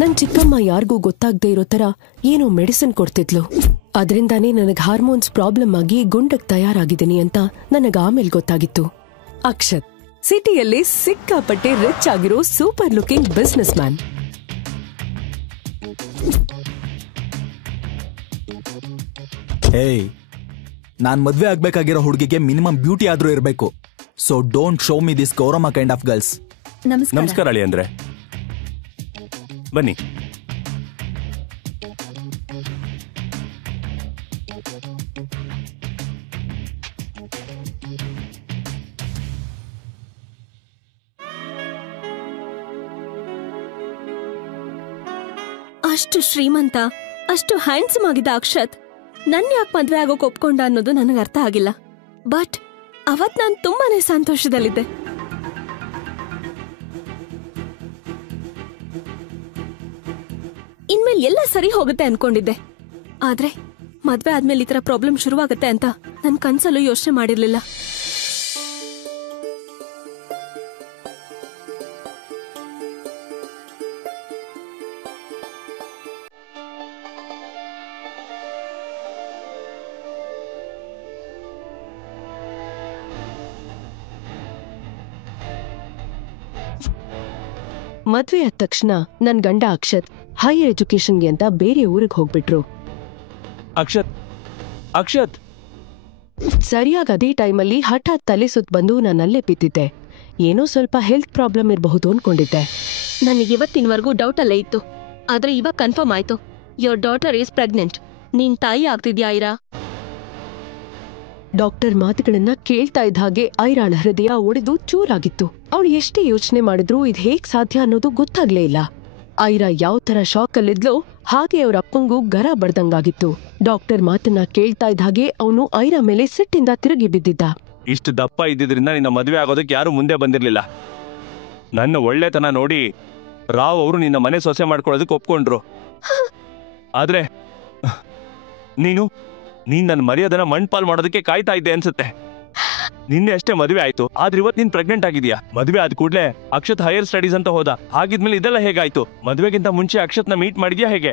ನನ್ ಚಿಕ್ಕಮ್ಮ ಯಾರಿಗೂ ಗೊತ್ತಾಗದೆ ಇರೋ ತರ ಏನೋ ಮೆಡಿಸಿನ್ ಕೊಡ್ತಿದ್ಲು. ಅದರಿಂದಾನೇ ನನಗ್ ಹಾರ್ಮೋನ್ಸ್ ಪ್ರಾಬ್ಲಮ್ ಆಗಿ ಗುಂಡಕ್ ತಯಾರಾಗಿದ್ದೀನಿ ಅಂತ ನನಗ್ ಆಮೇಲೆ ಗೊತ್ತಾಗಿತ್ತು. ಅಕ್ಷತ್ ಸಿಟಿಯಲ್ಲಿ ಸಿಕ್ಕಾಪಟ್ಟೆ ರಿಚ್ ಆಗಿರೋ ಸೂಪರ್ ಲುಕಿಂಗ್ ಬಿಸ್ನೆಸ್ ಮ್ಯಾನ್. ಏಯ್, ನಾನ್ ಮದ್ವೆ ಆಗ್ಬೇಕಾಗಿರೋ ಹುಡುಗಿಗೆ ಮಿನಿಮಮ್ ಬ್ಯೂಟಿ ಆದ್ರೂ ಇರಬೇಕು. So don't show me this Gowramma kind of girls. ನಮಸ್ಕಾರ ಅಳಿ ಅಂದ್ರೆ ಬನ್ನಿ. ಅಷ್ಟು ಶ್ರೀಮಂತ, ಅಷ್ಟು ಹ್ಯಾಂಡ್ಸಮ್ ಆಗಿದ್ದ ಅಕ್ಷತ್ ನನ್ ಯಾಕೆ ಮದ್ವೆ ಆಗೋಕ್ ಒಪ್ಕೊಂಡ ಅನ್ನೋದು ನನಗೆ ಅರ್ಥ ಆಗಿಲ್ಲ. ಬಟ್ ಅವತ್ ನಾನು ತುಂಬಾನೇ ಸಂತೋಷದಲ್ಲಿದ್ದೆ. ಇನ್ಮೇಲೆ ಎಲ್ಲ ಸರಿ ಹೋಗುತ್ತೆ ಅನ್ಕೊಂಡಿದ್ದೆ. ಆದ್ರೆ ಮದ್ವೆ ಆದ್ಮೇಲೆ ಈ ತರ ಪ್ರಾಬ್ಲಮ್ ಶುರುವಾಗತ್ತೆ ಅಂತ ನನ್ ಕನ್ಸಲ್ಲೂ ಯೋಚನೆ ಮಾಡಿರ್ಲಿಲ್ಲ. ಮದ್ವೆ ಆದ ತಕ್ಷಣ ನನ್ ಗಂಡ ಅಕ್ಷತ್ ಹೈಯರ್ ಎಜುಕೇಶನ್ಗೆ ಅಂತ ಬೇರೆ ಊರಿಗೆ ಹೋಗ್ಬಿಟ್ರು. ಅಕ್ಷತ್ ಸರಿಯಾಗಿ ಅದೇ ಟೈಮಲ್ಲಿ ಹಠಾತ್ ತಲೆ ಸುತ್ತ ಬಂದು ನಾನಲ್ಲೇ ಬಿದ್ದಿದ್ದೆ. ಏನೋ ಸ್ವಲ್ಪ ಹೆಲ್ತ್ ಪ್ರಾಬ್ಲಮ್ ಇರಬಹುದು ಅನ್ಕೊಂಡಿದ್ದೆ. ನನಗೆ ಇವತ್ತಿನವರೆಗೂ ಡೌಟ್ ಅಲ್ಲೇ ಇತ್ತು, ಆದ್ರೆ ಇವಾಗ ಕನ್ಫರ್ಮ್ ಆಯ್ತು. Your daughter is pregnant. ನೀನ್ ತಾಯಿ ಆಗ್ತಿದ್ಯಾ ಐರಾ? ಡಾಕ್ಟರ್ ಮಾತುಗಳನ್ನ ಕೇಳ್ತಾ ಇದ್ದ ಹಾಗೆ ಐರಾಳ ಹೃದಯ ಒಡೆದು ಚೂರಾಗಿತ್ತು. ಅವಳು ಎಷ್ಟೇ ಯೋಚನೆ ಮಾಡಿದ್ರೂ ಇದು ಹೇಗ್ ಸಾಧ್ಯ ಅನ್ನೋದು ಗೊತ್ತಾಗ್ಲೇ ಇಲ್ಲ. ಐರಾ ಯಾವ ತರ ಶಾಕ್ ಅಲ್ಲಿದ್ಲೋ ಹಾಗೆ ಅವ್ರ ಅಪ್ಪಂಗೂ ಗರ ಬಡ್ದಂಗಾಗಿತ್ತು. ಡಾಕ್ಟರ್ ಮಾತನ್ನ ಕೇಳ್ತಾ ಇದ್ದ ಹಾಗೆ ಅವನು ಐರಾ ಮೇಲೆ ಸಿಟ್ಟಿಂದ ತಿರುಗಿ ಬಿದ್ದಿದ್ದ. ಇಷ್ಟು ದಪ್ಪ ಇದ್ದಿದ್ರಿಂದ ನಿನ್ನ ಮದುವೆ ಆಗೋದಕ್ಕೆ ಯಾರು ಮುಂದೆ ಬಂದಿರ್ಲಿಲ್ಲ. ನನ್ನ ಒಳ್ಳೆತನ ನೋಡಿ ರಾವ್ ಅವರು ನಿನ್ನ ಮನೆ ಸೊಸೆ ಮಾಡ್ಕೊಳ್ಳೋದಕ್ಕೆ ಒಪ್ಕೊಂಡ್ರು. ಆದ್ರೆ ನೀನ್ ನನ್ನ ಮರ್ಯಾದನ ಮಣ್ಪಾಲ್ ಮಾಡೋದಕ್ಕೆ ಕಾಯ್ತಾ ಇದ್ದೆ ಅನ್ಸುತ್ತೆ. ನಿನ್ನೆ ಅಷ್ಟೇ ಮದುವೆ ಆಯ್ತು, ಆದ್ರೆ ಇವತ್ತು ನೀನ್ ಪ್ರೆಗ್ನೆಂಟ್ ಆಗಿದ್ಯಾ. ಮದುವೆ ಆದ ಕೂಡ್ಲೆ ಅಕ್ಷತ್ ಹೈಯರ್ ಸ್ಟಡೀಸ್ ಅಂತ ಹೋದ. ಹಾಗಿದ್ಮೇಲೆ ಇದೆಲ್ಲ ಹೇಗಾಯ್ತು? ಮದುವೆಗಿಂತ ಮುಂಚೆ ಅಕ್ಷತ್ನ ಮೀಟ್ ಮಾಡಿದ್ಯಾ ಹೇಗೆ?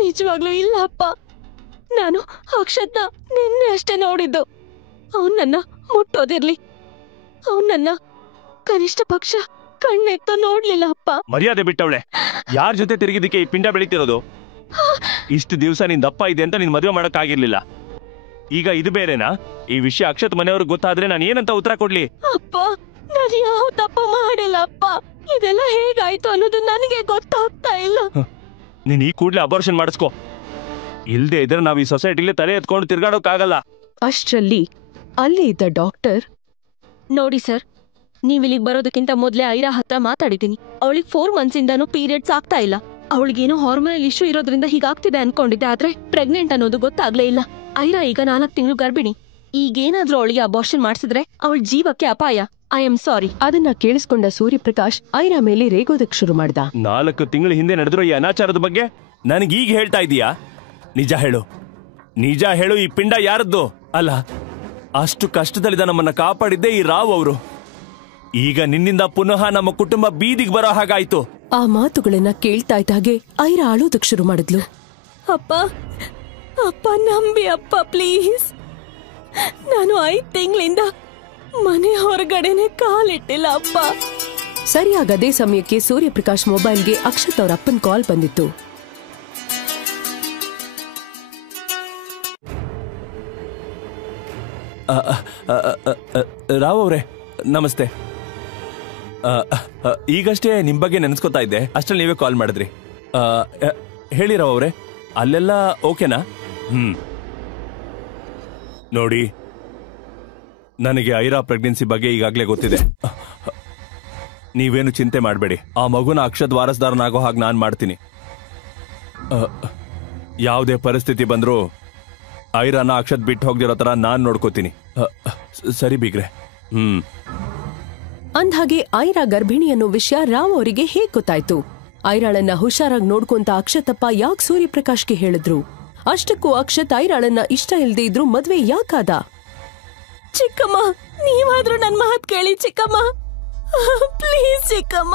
ನಿಜವಾಗ್ಲೂ ಇಲ್ಲ ಅಪ್ಪ. ನಾನು ಅಕ್ಷತ್ನ ನಿನ್ನೆ ಅಷ್ಟೇ ನೋಡಿದ್ದು. ಅವನ್ ನನ್ನ ಮುಟ್ಟೋದಿರ್ಲಿ, ಅವನ್ ನನ್ನ ಕನಿಷ್ಠ ಪಕ್ಷ ಕಣ್ಣೆತ್ತ ನೋಡ್ಲಿಲ್ಲ ಅಪ್ಪ. ಮರ್ಯಾದೆ ಬಿಟ್ಟವಳೆ. ಯಾರ ಜೊತೆ ತಿರುಗಿದಕ್ಕೆ ಈ ಪಿಂಡ ಬೆಳೀತಿರೋದು? ಇಷ್ಟು ದಿವಸ ನೀನ್ ದಪ್ಪ ಇದೆ ಅಂತ ನೀನ್ ಮದುವೆ ಮಾಡಕ್ ಆಗಿರ್ಲಿಲ್ಲ. ಈಗ ಇದು ಬೇರೆನಾ? ಈ ವಿಷಯ ಅಕ್ಷತ್ ಮನೆಯವ್ರಿಗೆ ಗೊತ್ತಾದ್ರೆ ನಾನು ಏನಂತ ಉತ್ತರ ಕೊಡ್ಲಿ? ಅಪ್ಪ, ನಾನು ಯಾವ ತಪ್ಪ ಮಾಡಿಲ್ಲ ಅಪ್ಪ. ಇದೆಲ್ಲ ಹೇಗಾಯ್ತು ಅನ್ನೋದು ನನಗೆ ಗೊತ್ತಾಗ್ತಾ ಇಲ್ಲ. ನೀನ್ ಈ ಕೂಡ್ಲೆ ಅಬಾರ್ಷನ್ ಮಾಡಿಸ್ಕೋ. ಇಲ್ದೇ ಇದ್ರೆ ನಾವ್ ಈ ಸೊಸೈಟಿಲಿ ತಲೆ ಎತ್ಕೊಂಡು ತಿರ್ಗಾಡೋಕ್ಕಾಗಲ್ಲ. ಅಷ್ಟರಲ್ಲಿ ಅಲ್ಲೇ ಇದ್ದ ಡಾಕ್ಟರ್, ನೋಡಿ ಸರ್, ನೀವ್ ಇಲ್ಲಿಗೆ ಬರೋದಕ್ಕಿಂತ ಮೊದ್ಲೇ ಐರಾ ಹತ್ರ ಮಾತಾಡಿದ್ದೀನಿ. ಅವಳಿಗೆ 4 months ಇಂದಾನು ಪೀರಿಯಡ್ಸ್ ಆಗ್ತಾ ಇಲ್ಲ. ಅವಳಿಗೇನೋ ಹಾರ್ಮೋನಲ್ ಇಶ್ಯೂ ಇರೋದ್ರಿಂದ ಹೀಗಾಗ್ತಿದೆ ಅನ್ಕೊಂಡಿದ್ದೆ, ಆದ್ರೆ ಪ್ರೆಗ್ನೆಂಟ್ ಅನ್ನೋದು ಗೊತ್ತಾಗ್ಲೇ ಇಲ್ಲ. ಐರಾ ಈಗ 4 ತಿಂಗಳು ಗರ್ಭಿಣಿ. ಈಗೇನಾದ್ರೂ ಅವಳಿಗೆ ಅಬಾರ್ಷನ್ ಮಾಡಿಸಿದ್ರೆ ಅವಳ ಜೀವಕ್ಕೆ ಅಪಾಯ. I am sorry. ಅದನ್ನ ಕೇಳಿಸ್ಕೊಂಡ ಸೂರ್ಯಪ್ರಕಾಶ್ ಐರಾ ಮೇಲೆ ರೇಗೋದಕ್ ಶುರು ಮಾಡ್ದ. 4 ತಿಂಗಳ ಹಿಂದೆ ನಡೆದಿರೋ ಈ ಅನಾಚಾರದ ಬಗ್ಗೆ ನನಗೀಗ ಹೇಳ್ತಾ ಇದೀಯಾ? ನಿಜ ಹೇಳು, ನಿಜ ಹೇಳು. ಈ ಪಿಂಡ ಯಾರದ್ದು? ಅಲ್ಲ, ಅಷ್ಟು ಕಷ್ಟದಲ್ಲಿದ್ದ ನಮ್ಮನ್ನ ಕಾಪಾಡಿದ್ದೆ ಈ ರಾವ್ ಅವರು. ಈಗ ನಿನ್ನಿಂದ ಪುನಃ ನಮ್ಮ ಕುಟುಂಬ ಬೀದಿಗೆ ಬರೋ ಹಾಗಾಯ್ತು. ಆ ಮಾತುಗಳನ್ನ ಕೇಳ್ತಾ ಇದ್ದ ಹಾಗೆ ಐರಾ ಅಳೋದಕ್ ಶುರು ಮಾಡಿದ್ಲು. ಅಪ್ಪ, ಅಪ್ಪ ನಂಬಿ ಅಪ್ಪ ಪ್ಲೀಸ್. ನಾನು 5 ತಿಂಗಳಿಂದ ಮನೆ ಹೊರಗಡೆನೆ ಕಾಲಿಟ್ಟಿಲ್ಲ ಅಪ್ಪ. ಸರಿಯಾಗಿ ಅದೇ ಸಮಯಕ್ಕೆ ಸೂರ್ಯಪ್ರಕಾಶ್ ಮೊಬೈಲ್ಗೆ ಅಕ್ಷತ್ ಅವ್ರ ಅಪ್ಪನ್ ಕಾಲ್ ಬಂದಿತ್ತು. ರಾವ್ ಅವ್ರೆ, ನಮಸ್ತೆ. ಈಗಷ್ಟೇ ನಿಮ್ ಬಗ್ಗೆ ನೆನೆಸ್ಕೊತಾ ಇದ್ದೆ, ಅಷ್ಟ್ರಲ್ಲಿ ನೀವೇ ಕಾಲ್ ಮಾಡಿದ್ರಿ. ಹೇಳಿ ರಾವ್ ಅವ್ರೆ, ಅಲ್ಲೆಲ್ಲ ಓಕೆನಾ? ನೋಡಿ, ನನಗೆ ಐರಾ ಪ್ರೆಗ್ನೆನ್ಸಿ ಬಗ್ಗೆ ಈಗಾಗಲೇ ಗೊತ್ತಿದೆ. ನೀವೇನು ಚಿಂತೆ ಮಾಡಬೇಡಿ. ಆ ಮಗುನ ಅಕ್ಷತ್ ವಾರಸ್ದಾರನಾಗೋ ಹಾಗೆ ನಾನು ಮಾಡ್ತೀನಿ. ಯಾವುದೇ ಪರಿಸ್ಥಿತಿ ಬಂದರೂ ಐರಾನ ಅಕ್ಷತ್ ಬಿಟ್ಟು ಹೋಗ್ದಿರೋ ತರ ನಾನ್ ನೋಡ್ಕೋತೀನಿ. ಸರಿ ಬೀಗ್ರೆ. ಅಂದ್ಹಾಗೆ ಐರಾ ಗರ್ಭಿಣಿ ಅನ್ನೋ ವಿಷಯ ರಾವ್ ಅವರಿಗೆ ಹೇಗ್ ಗೊತ್ತಾಯ್ತು? ಐರಾಳನ್ನ ಹುಷಾರಾಗಿ ನೋಡ್ಕೊಂತ ಅಕ್ಷತಪ್ಪ ಯಾಕೆ ಸೂರ್ಯಪ್ರಕಾಶ್ಗೆ ಹೇಳಿದ್ರು? ಅಷ್ಟಕ್ಕೂ ಅಕ್ಷತ್ ಐರಾಳನ್ನ ಇಷ್ಟ ಇಲ್ದೇ ಇದ್ರು ಮದ್ವೆ ಯಾಕಾದ? ಚಿಕ್ಕಮ್ಮ, ನೀವಾದ್ರೂ ನನ್ ಮಾತ್ ಕೇಳಿ ಚಿಕ್ಕಮ್ಮ, ಪ್ಲೀಸ್ ಚಿಕ್ಕಮ್ಮ.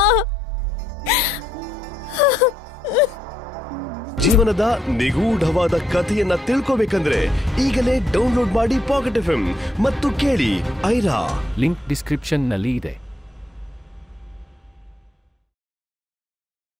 ಜೀವನದ ನಿಗೂಢವಾದ ಕಥೆಯನ್ನ ತಿಳ್ಕೋಬೇಕಂದ್ರೆ ಈಗಲೇ ಡೌನ್ಲೋಡ್ ಮಾಡಿ ಪಾಕೆಟ್ ಎಫ್ಎಂ ಮತ್ತು ಕೇಳಿ ಐರಾ. ಲಿಂಕ್ ಡಿಸ್ಕ್ರಿಪ್ಷನ್ ನಲ್ಲಿ ಇದೆ.